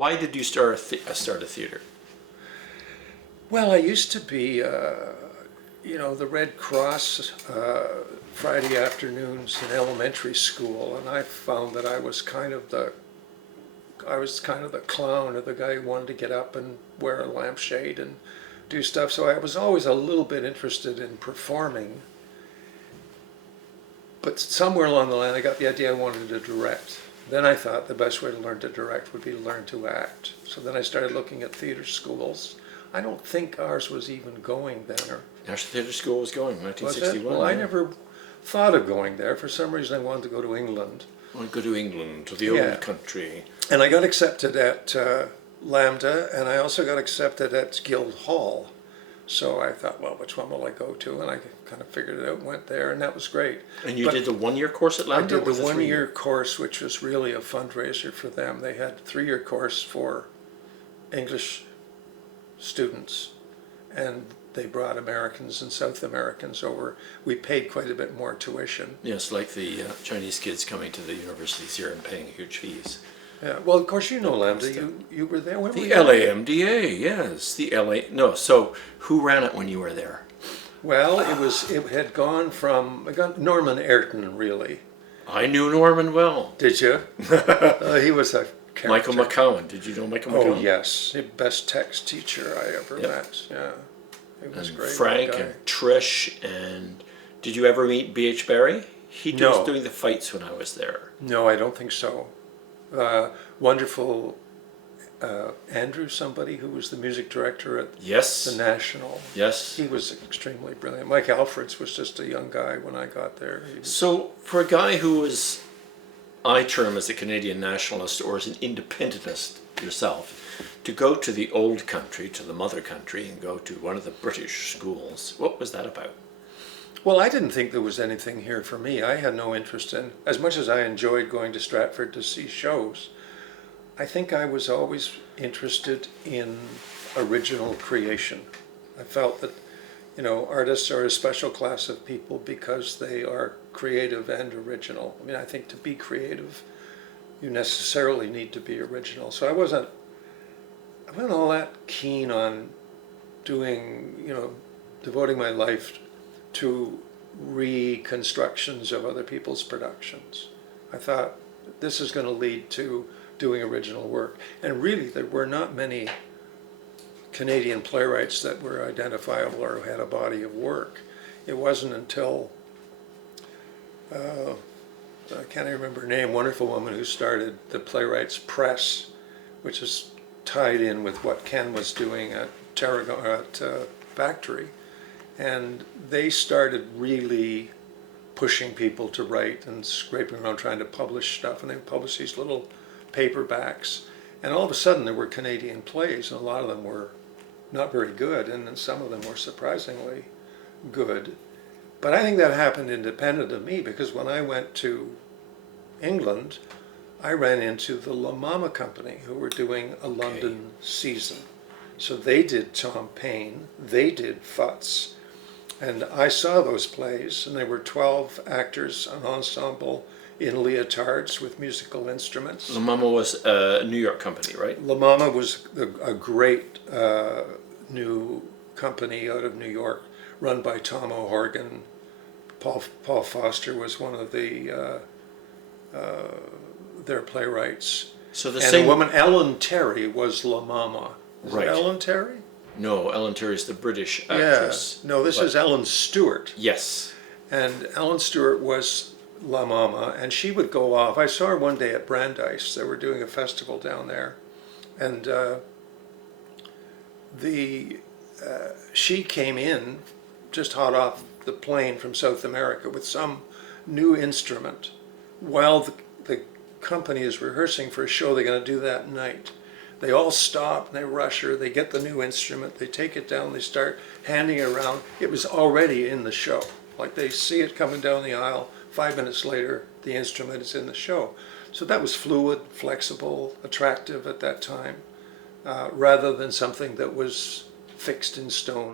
Why did you start start a theater? Well, I used to be, the Red Cross Friday afternoons in elementary school, and I found that I was kind of the clown, or the guy who wanted to get up and wear a lampshade and do stuff. So I was always a little bit interested in performing. But somewhere along the line, I got the idea I wanted to direct. Then I thought the best way to learn to direct would be to learn to act. So then I started looking at theater schools. I don't think ours was even going then. Or National Theatre School was going, was it? 1961. Well, I yeah. never thought of going there. For some reason, I wanted to go to England. I want to go to England, to the Yeah. old country. And I got accepted at Lambda, and I also got accepted at Guildhall. So I thought, well, which one will I go to? And I kind of figured it out and went there, and that was great. And you But did the one-year course at I Lambda? did the or the 1-year course, which was really a fundraiser for them. They had a 3-year course for English students, and they brought Americans and South Americans over. We paid quite a bit more tuition. Yes, like the Chinese kids coming to the universities here and paying huge fees. Yeah. Well, of course, you know Lambda. You were there. When were The you? LAMDA, yes. The LA, no, so who ran it when you were there? Well, it had gone from Norman Ayrton, really. I knew Norman well. Did you? He was a character. Michael McCowan, did you know Michael Oh McCowan? yes, the best text teacher I ever Yep. met. Yeah, he was And great. Frank that guy. and Trish, and did you ever meet B.H. Barry? He No. was doing the fights when I was there. No, I don't think so. Wonderful Andrew, somebody who was the music director at Yes, the National. yes. He was extremely brilliant. Mike Alfreds was just a young guy when I got there. He was, So for a guy who was, I term as a Canadian nationalist or as an independentist yourself, to go to the old country, to the mother country, and go to one of the British schools, what was that about? well, I didn't think there was anything here for me. I had no interest in, as much as I enjoyed going to Stratford to see shows, I think I was always interested in original creation. I felt that, artists are a special class of people because they are creative and original. I mean, I think to be creative, you necessarily need to be original. So I wasn't all that keen on devoting my life to reconstructions of other people's productions. I thought this is going to lead to doing original work. And really, there were not many Canadian playwrights that were identifiable or had a body of work. It wasn't until, I can't even remember her name, wonderful woman who started the Playwrights Press, which is tied in with what Ken was doing at Factory. And they started really pushing people to write and scraping around trying to publish stuff. And they published these little paperbacks. And all of a sudden there were Canadian plays, and a lot of them were not very good, and then some of them were surprisingly good. But I think that happened independent of me, because when I went to England, I ran into the La Mama Company, who were doing a London season. So they did Tom Paine, they did Futz, and I saw those plays, and there were 12 actors, an ensemble in leotards with musical instruments. La Mama was a New York company, right? La Mama was a great new company out of New York, run by Tom O'Horgan. Paul Foster was one of their playwrights. So the And same the woman, Ellen Terry, was La Mama. Is Right. it Ellen Terry? No, Ellen Terry's the British actress. Yeah. No, this but- is Ellen Stewart. Yes. And Ellen Stewart was La Mama, and she would go off. I saw her one day at Brandeis. They were doing a festival down there. And she came in just hot off the plane from South America with some new instrument while the company is rehearsing for a show they're going to do that night. They all stop and they rush her, they get the new instrument, they take it down, they start handing it around. It was already in the show. Like they see it coming down the aisle, 5 minutes later, the instrument is in the show. So that was fluid, flexible, attractive at that time, rather than something that was fixed in stone.